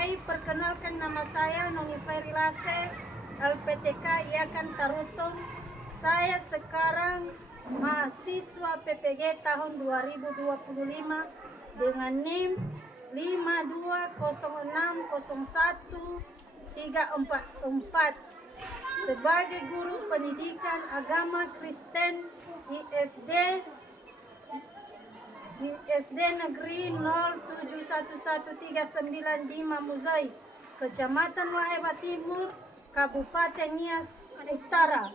Baik, perkenalkan nama saya Noni Ferilase, LPTK Iakan Tarutung. Saya sekarang mahasiswa PPG tahun 2025 dengan NIM 52060134 sebagai guru pendidikan agama Kristen di SD Negeri 071139 Muzai, Kecamatan Waheba Timur, Kabupaten Nias Utara.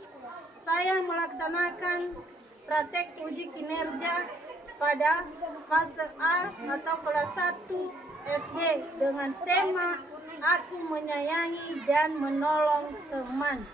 Saya melaksanakan praktek uji kinerja pada fase A atau kelas 1 SD dengan tema Aku Menyayangi dan Menolong Teman.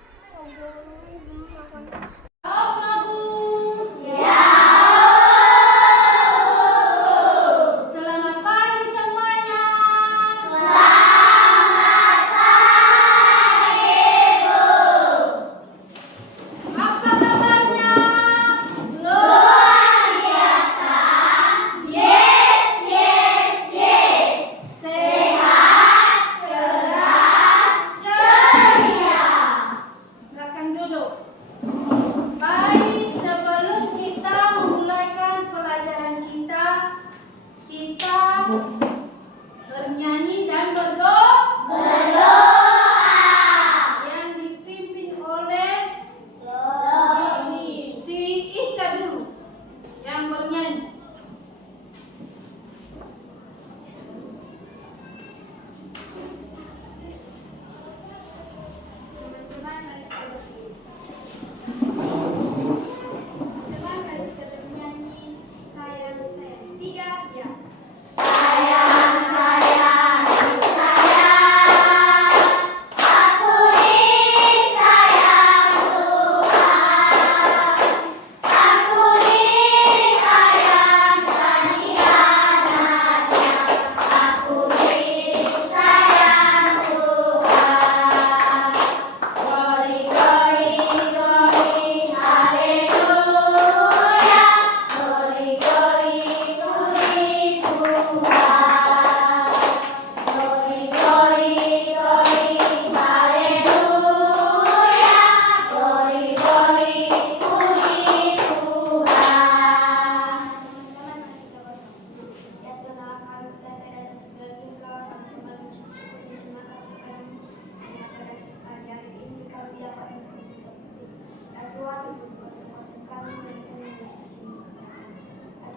Bernyanyi dan berdoa yang dipimpin oleh si Ica dulu yang bernyanyi.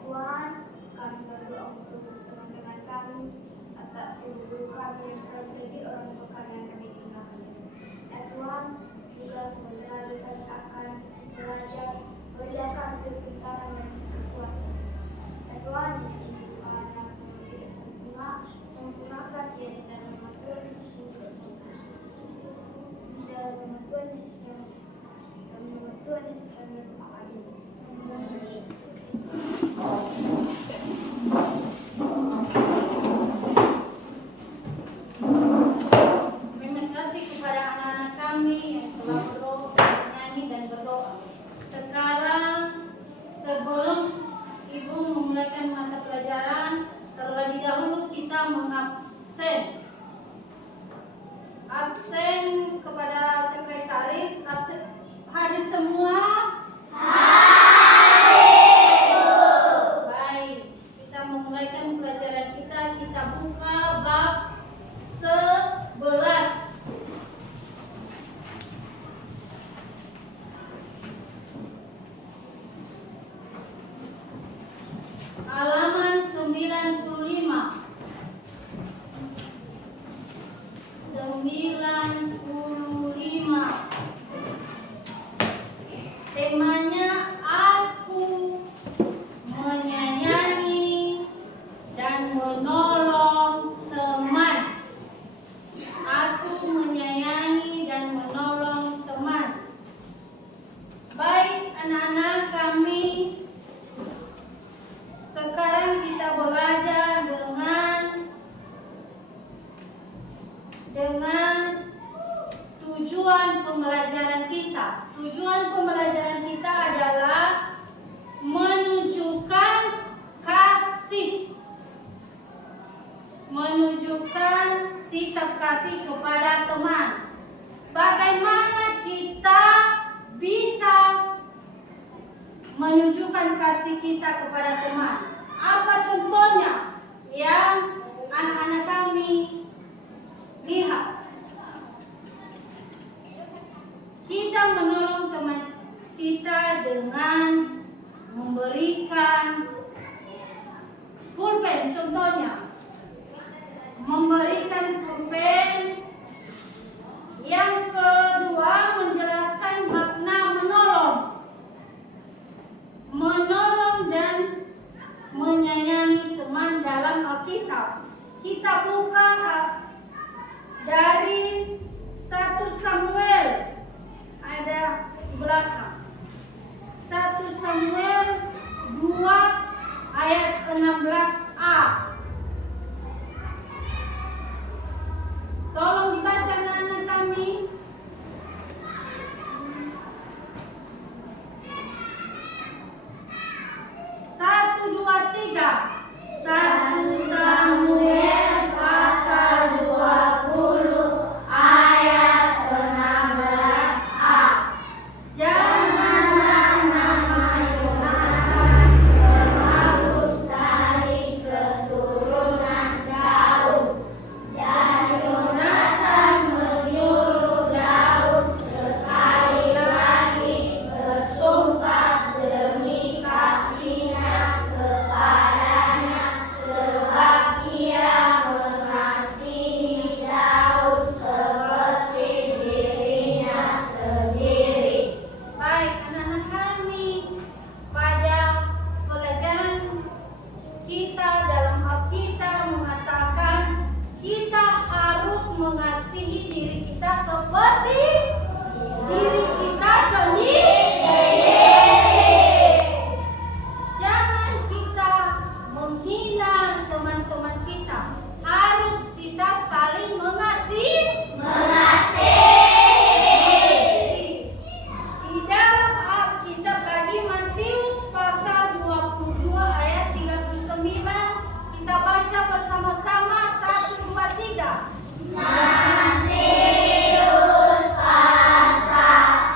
Tuhan, kami berdoa untuk teman-teman kami, guru kami yang telah menjadi orang tua kami yang kami tinggalkan. Dan Tuhan, juga sebentar lagi kami akan belajar beriakan kepintaran dan kekuatan. Dan Tuhan, ini Tuhan yang tidak sempurna, sempurnakan dia di dalam nama Tuhan Yesus untuk sempurna. Di dalam nama Tuhan Yesus yang kami berdoa. Terima kasih kepada anak-anak kami yang telah bernyanyi dan berdoa. Sekarang sebelum Ibu memulaikan mata pelajaran, terlebih dahulu kita mengabsen. Absen kepada sekretaris, absen hadir semua. Memulaikan pelajaran kita buka bab 11. Halaman 95. Temanya Aku Menyayangi dan menolong teman. Aku menyayangi dan menolong teman. Baik anak-anak kami, sekarang kita belajar dengan tujuan pembelajaran kita. Tujuan pembelajaran kita adalah menunjukkan kasih, menunjukkan sikap kita kepada teman. Apa contohnya yang anak-anak kami lihat? Kita menolong teman kita dengan memberikan pulpen, contohnya memberikan pulpen. Yang kedua, menjelaskan makna menolong dan menyayangi teman dalam Alkitab. Kita buka dari 1 Samuel, ada di belakang. 1 Samuel 2 ayat 16a. Tolong dibaca anak-anak kami. 1, 2, 3. 1 Samuel pasal 20 ayat 16a. Janganlah nama Yonatan terhapus dari keturunan Daud. Dan Yonatan menyuruh Daud sekali lagi bersumpah demi kasihnya kepadanya, sebab ia mengasihi Daud seperti dirinya sendiri. Baik, anak-anak kami, pada pelajaran kita dalam Alkitab mengatakan kita harus mengasihi diri kita seperti diri kita sendiri. Jangan kita menghina teman-teman kita. Harus kita saling mengasihi. Di dalam Alkitab lagi Matius pasal 22 ayat 39, kita baca bersama-sama 1, 2, 3. Matius pasal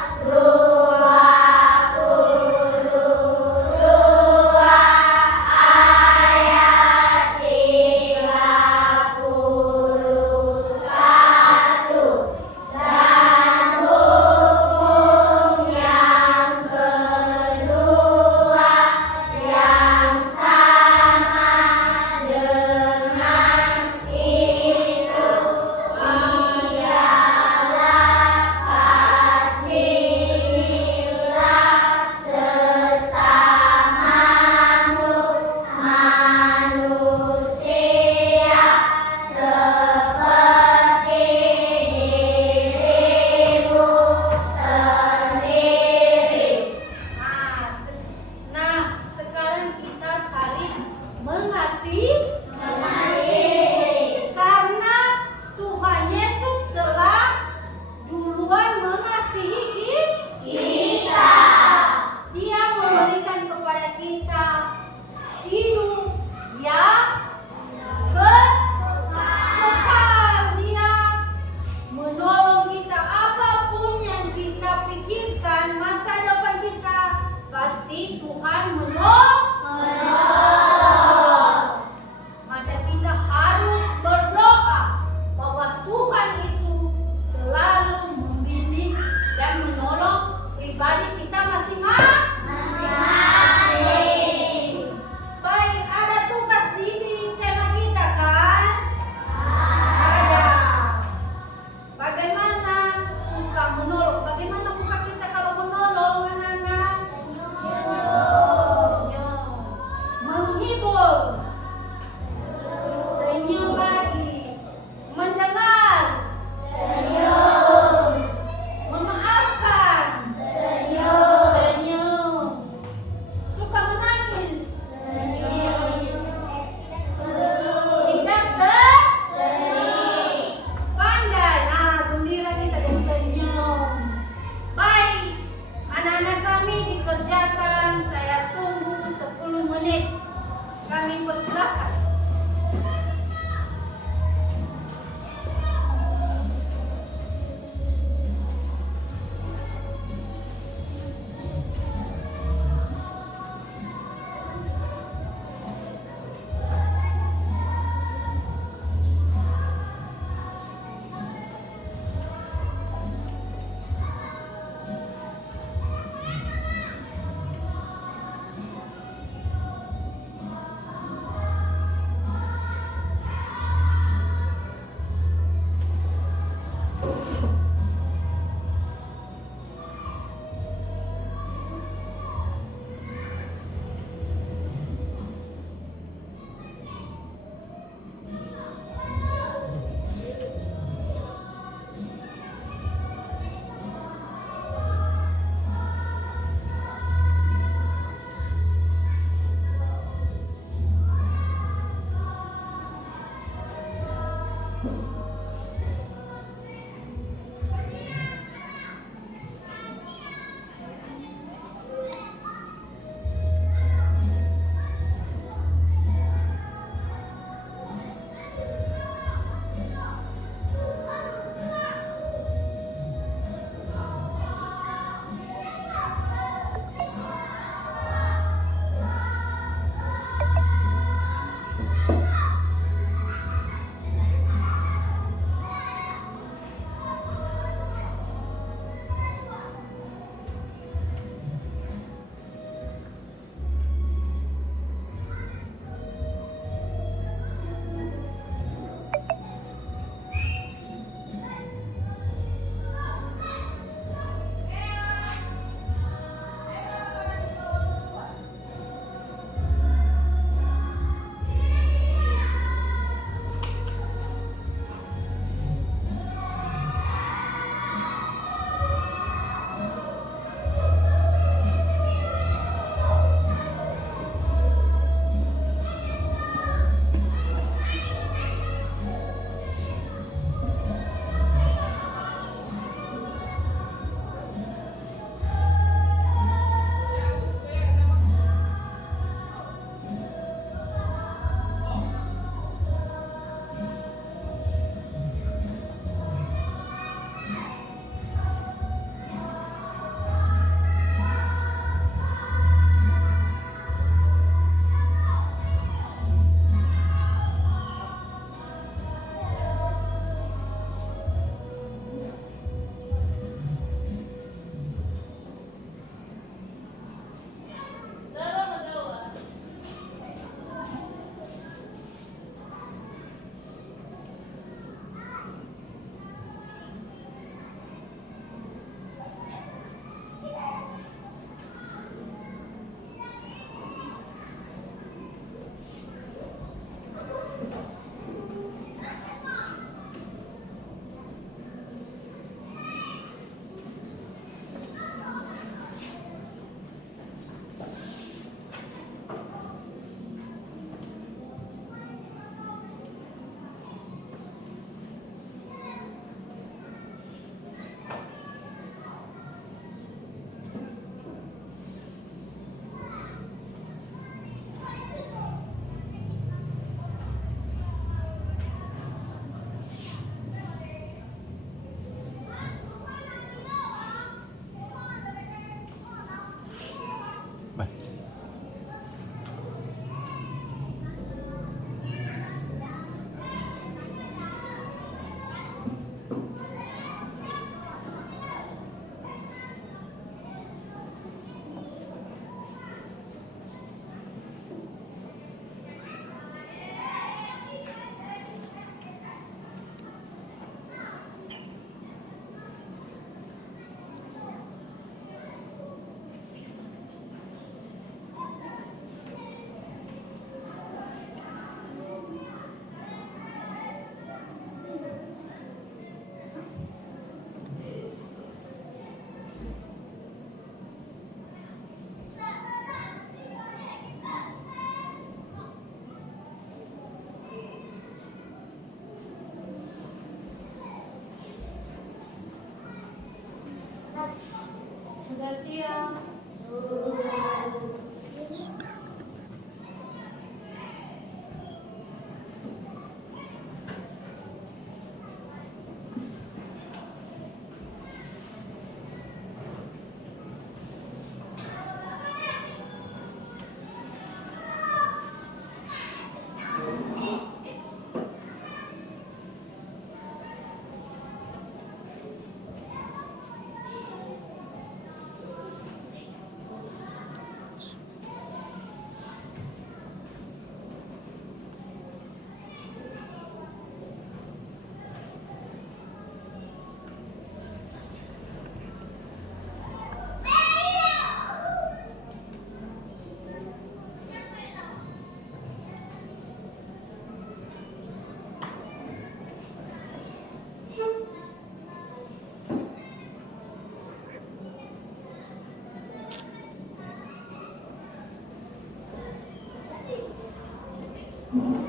Udah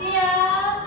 siap?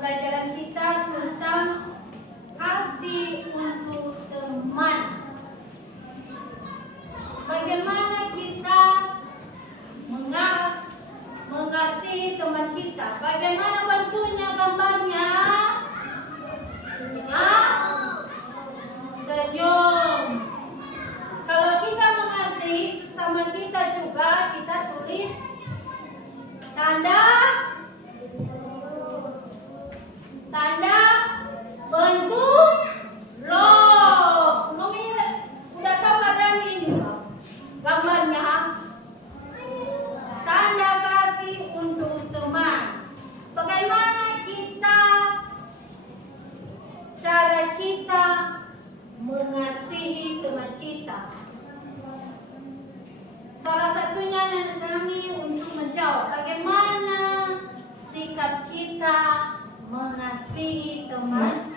pelajaran kita tentang kasih untuk teman. Bagaimana kita mengasihi teman kita? Bagaimana bentuknya, gambarnya? Senyum. Kalau kita mengasihi sesama kita juga, kita tulis tanda bentuk love. Mami udah tahu ada ini gambarnya. Tanda kasih untuk teman. Bagaimana cara kita mengasihi teman kita? Salah satunya kami untuk menjawab bagaimana sikap kita mengasihi teman.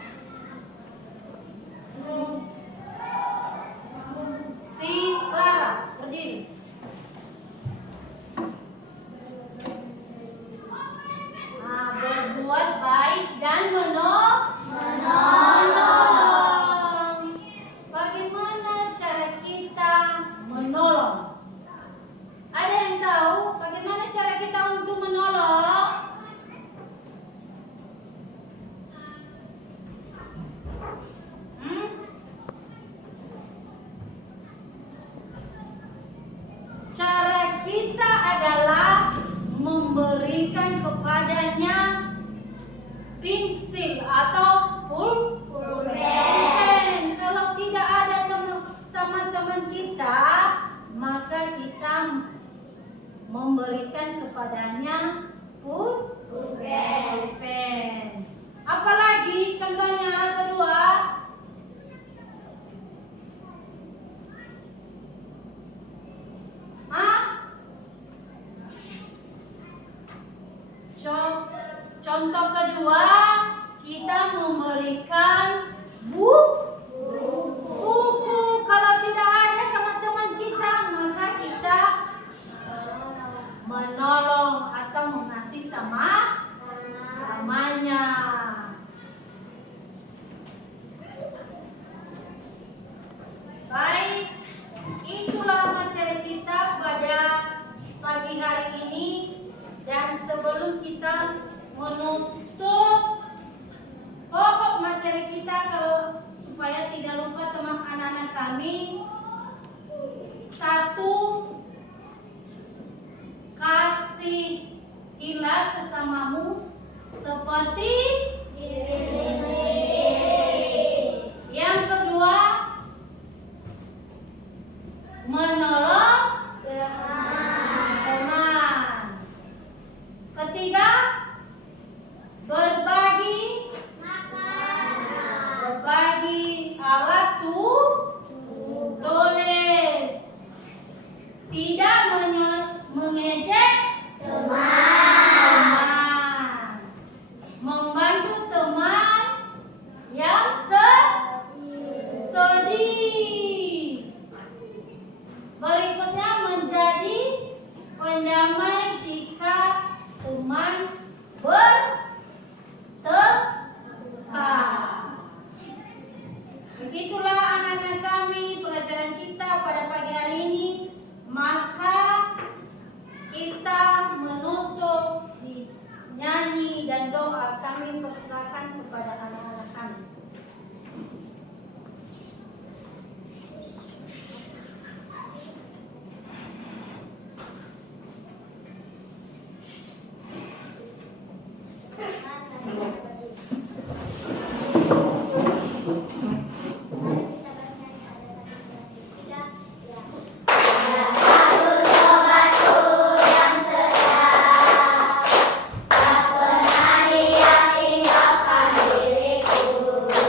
Si Clara, berdiri. Berbuat baik dan menolong. Bagaimana cara kita menolong? Ada yang tahu bagaimana cara kita untuk menolong? Cara kita adalah memberikan kepadanya pensil atau pulpen. Kalau tidak ada sama teman kita, maka kita memberikan kepadanya pulpen. Apalagi contohnya kedua? Contoh kedua, kita memberikan buku. Kalau tidak ada sama teman kita, maka kita menolong atau mengasihi samanya. Baik, itulah materi kita pada pagi hari ini. Dan sebelum kita menutup pokok materi kita, supaya tidak lupa teman anak-anak kami, 1, kasihilah sesamamu seperti diri sendiri. Yang kedua, menolong teman. Ketiga, berbagi alat tulis. Tidak mengejek teman. Membantu teman yang sedih. Berikutnya, menjadi pendamai jika teman bertengkar. Begitulah anak-anak kami pelajaran kita pada pagi hari ini. Maka kita menutup di nyanyi dan doa. Kami persilakan kepada anak-anak kami. Tak pernah dia tinggalkan diriku.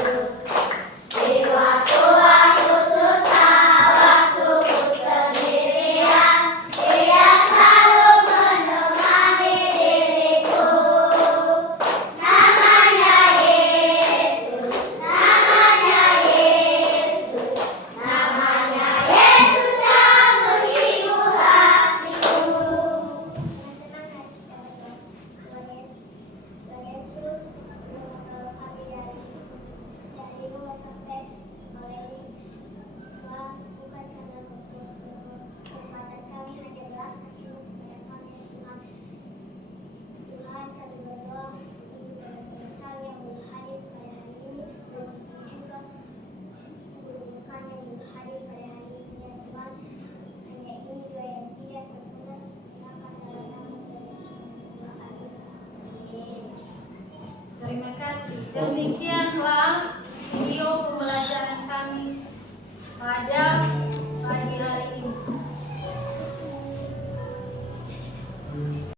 Demikianlah video pembelajaran kami pada pagi hari ini.